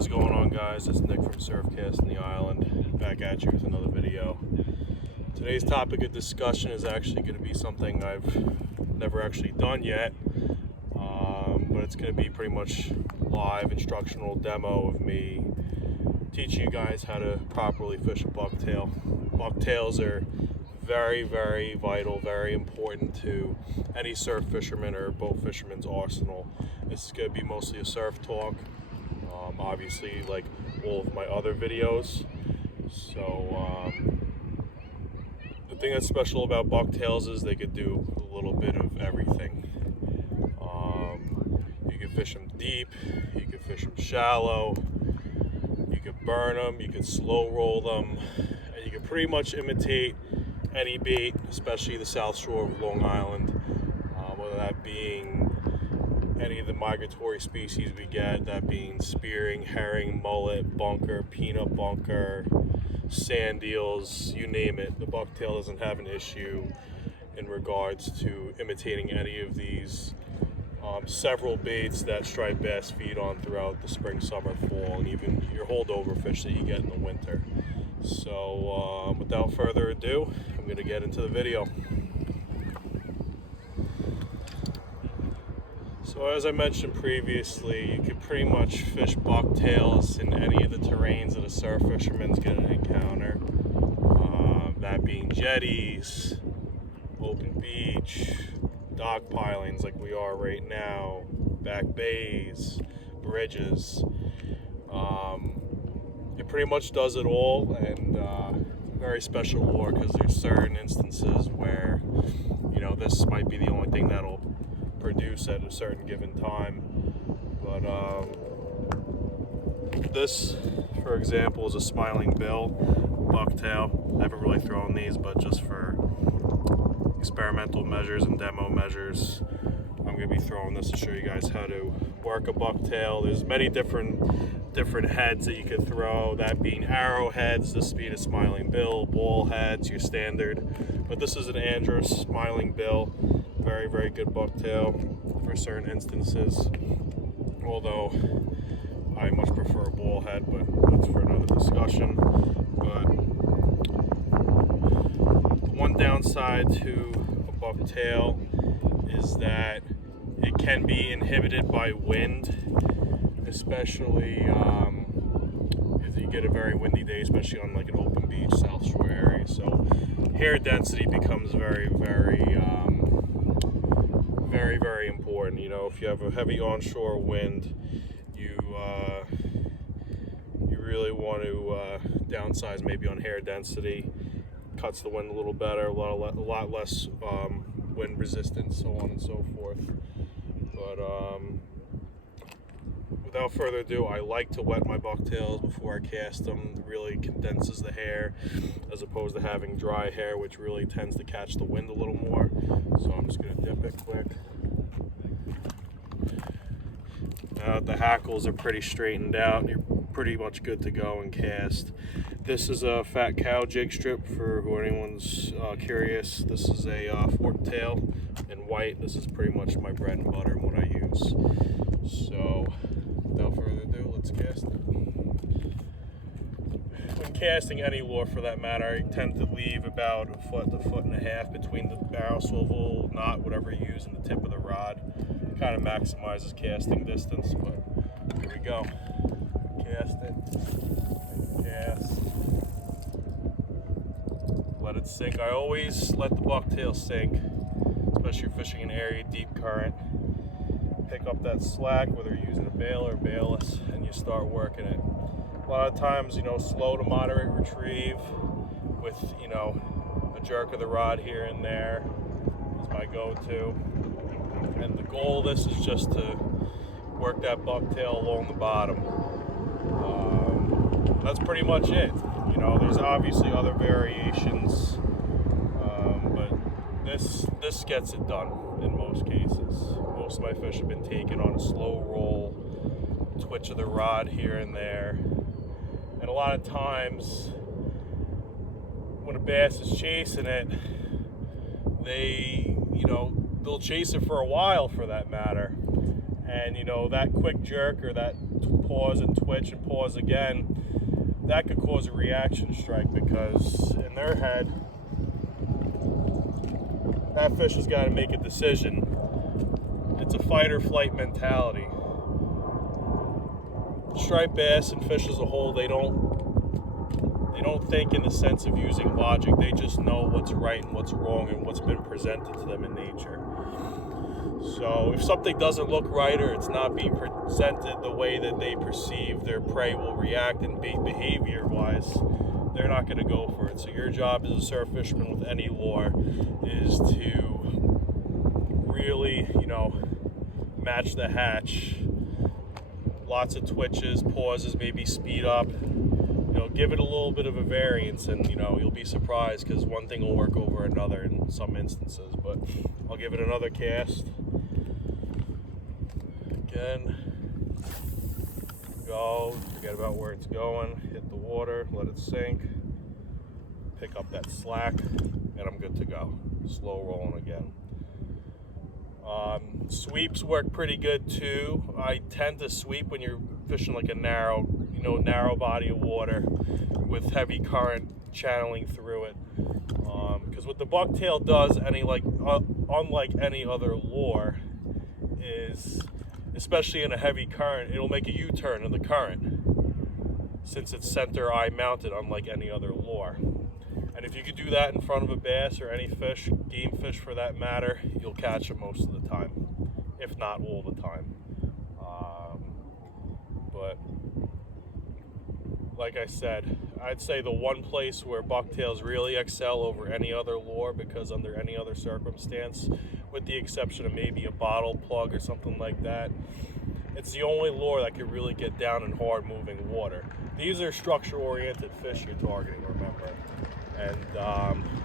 What's going on, guys? It's Nick from Surfcast in the Island, back at you with another video. Today's topic of discussion is actually going to be something I've never actually done yet, but it's going to be pretty much live instructional demo of me teaching you guys how to properly fish a bucktail. Bucktails are very, very vital, very important to any surf fisherman or boat fisherman's arsenal. This is going to be mostly a surf talk, obviously like all of my other videos. So the thing that's special about bucktails is they could do a little bit of everything. You can fish them deep, you can fish them shallow, you could burn them, you could slow roll them, and you can pretty much imitate any bait, especially the South Shore of Long Island, whether that being any of the migratory species we get, that being spearing, herring, mullet, bunker, peanut bunker, sand eels, you name it. The bucktail doesn't have an issue in regards to imitating any of these several baits that striped bass feed on throughout the spring, summer, fall, and even your holdover fish that you get in the winter. So without further ado, I'm going to get into the video. So as I mentioned previously, you can pretty much fish bucktails in any of the terrains that a surf fisherman's going to encounter. That being jetties, open beach, dock pilings like we are right now, back bays, bridges. It pretty much does it all, and very special lure because there's certain instances where, you know, this might be the only thing that'll produce at a certain given time. But this, for example, is a smiling bill bucktail. I haven't really thrown these, but just for experimental measures and demo measures, I'm going to be throwing this to show you guys how to work a bucktail. There's many different heads that you could throw, that being arrowheads, this being a smiling bill, ball heads, your standard. But this is an Andros smiling bill. Very, very good bucktail for certain instances, although I much prefer a ball head, but that's for another discussion. But the one downside to a bucktail is that it can be inhibited by wind, especially if you get a very windy day, especially on like an open beach, South Shore area. So hair density becomes very, very important. You know, if you have a heavy onshore wind, you really want to downsize maybe on hair density. Cuts the wind a little better, a lot less wind resistance, so on and so forth. But without further ado, I like to wet my bucktails before I cast them. It really condenses the hair as opposed to having dry hair, which really tends to catch the wind a little more. So I'm just going to dip it quick. Now that the hackles are pretty straightened out, you're pretty much good to go and cast. This is a fat cow jig strip for who anyone's curious. This is a fork tail in white. This is pretty much my bread and butter and what I use. So without further ado, let's cast it. When casting any lure for that matter, I tend to leave about a foot to foot and a half between the barrel swivel knot, whatever you use, and the tip of the rod. Kind of maximizes casting distance, but here we go. Cast it, cast, let it sink. I always let the bucktail sink, especially if you're fishing an area deep current. Pick up that slack, whether you're using a bail or bailless, and you start working it. A lot of times, you know, slow to moderate retrieve with, you know, a jerk of the rod here and there is my go-to. And the goal of this is just to work that bucktail along the bottom. That's pretty much it. You know, there's obviously other variations, but this gets it done in most cases. Most of my fish have been taken on a slow roll, twitch of the rod here and there. And a lot of times when a bass is chasing it, they, you know, they'll chase it for a while for that matter. And you know, that quick jerk or that pause and twitch and pause again, that could cause a reaction strike, because in their head, that fish has got to make a decision. It's a fight or flight mentality. Striped bass and fish as a whole, they don't think in the sense of using logic. They just know what's right and what's wrong and what's been presented to them in nature. So if something doesn't look right or it's not being presented the way that they perceive their prey will react and behavior wise, they're not going to go for it. So your job as a surf fisherman with any lure is to really, you know, match the hatch. Lots of twitches, pauses, maybe speed up. You know, give it a little bit of a variance, and you know, you'll be surprised, because one thing will work over another in some instances. But I'll give it another cast. Again, go, forget about where it's going, hit the water, let it sink, pick up that slack, and I'm good to go. Slow rolling again. Sweeps work pretty good too. I tend to sweep when you're fishing like a narrow body of water with heavy current channeling through it. Because what the bucktail does, unlike any other lure, is, especially in a heavy current, it'll make a U-turn in the current, since it's center eye mounted, unlike any other lure. And if you could do that in front of a bass or any fish, game fish for that matter, you'll catch it most of the time, if not all the time. But like I said, I'd say the one place where bucktails really excel over any other lure, because under any other circumstance, with the exception of maybe a bottle plug or something like that, it's the only lure that can really get down in hard moving water. These are structure oriented fish you're targeting, remember. And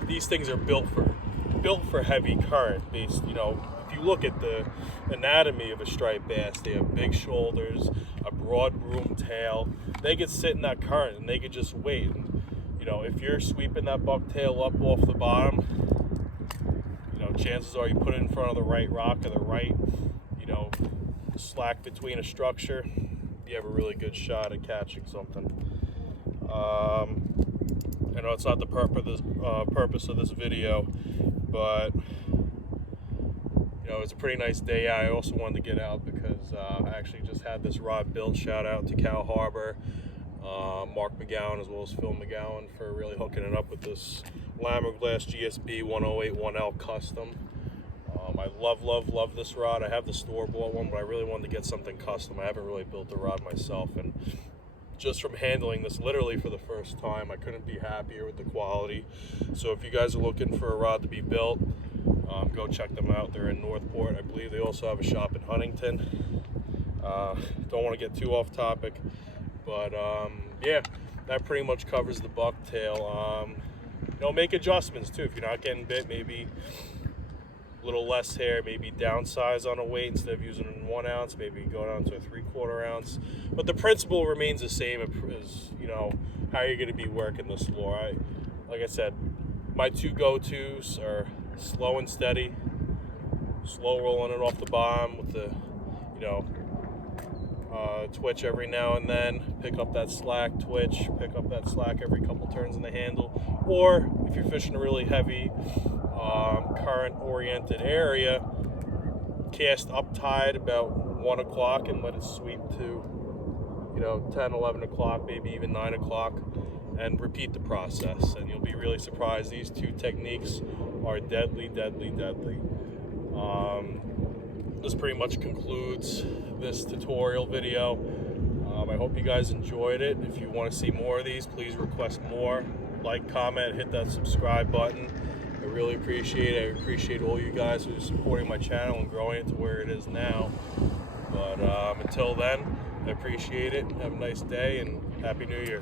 these things are built for heavy current based. You know, if you look at the anatomy of a striped bass, they have big shoulders, a broad broom tail. They could sit in that current and they could just wait. And, you know, if you're sweeping that bucktail up off the bottom, you know, chances are you put it in front of the right rock or the right, you know, slack between a structure, you have a really good shot at catching something. I know it's not the purpose of this video, but you know, it's a pretty nice day out. I also wanted to get out because I actually just had this rod built. Shout out to Cal Harbor, Mark McGowan, as well as Phil McGowan, for really hooking it up with this Lamiglas GSB 1081L Custom. I love this rod. I have the store-bought one, but I really wanted to get something custom. I haven't really built the rod myself, and just from handling this literally for the first time, I couldn't be happier with the quality. So if you guys are looking for a rod to be built, go check them out. They're in Northport. I believe they also have a shop in Huntington. Don't want to get too off topic, but yeah, that pretty much covers the bucktail. You know, make adjustments too. If you're not getting bit, maybe a little less hair, maybe downsize on a weight. Instead of using 1 ounce, maybe go down to a 3/4 ounce. But the principle remains the same as, you know, how you're going to be working this lure. Like I said, my two go-tos are slow and steady, slow rolling it off the bottom with the, you know, twitch every now and then, pick up that slack, twitch, pick up that slack every couple turns in the handle. Or if you're fishing a really heavy current oriented area, cast up tide about 1 o'clock and let it sweep to, you know, 10, 11 o'clock, maybe even 9 o'clock, and repeat the process, and you'll be really surprised. These two techniques are deadly. This pretty much concludes this tutorial video. I hope you guys enjoyed it. If you want to see more of these, please request more. Like, comment, hit that subscribe button. I really appreciate it. I appreciate all you guys who are supporting my channel and growing it to where it is now. But until then, I appreciate it. Have a nice day and Happy New Year.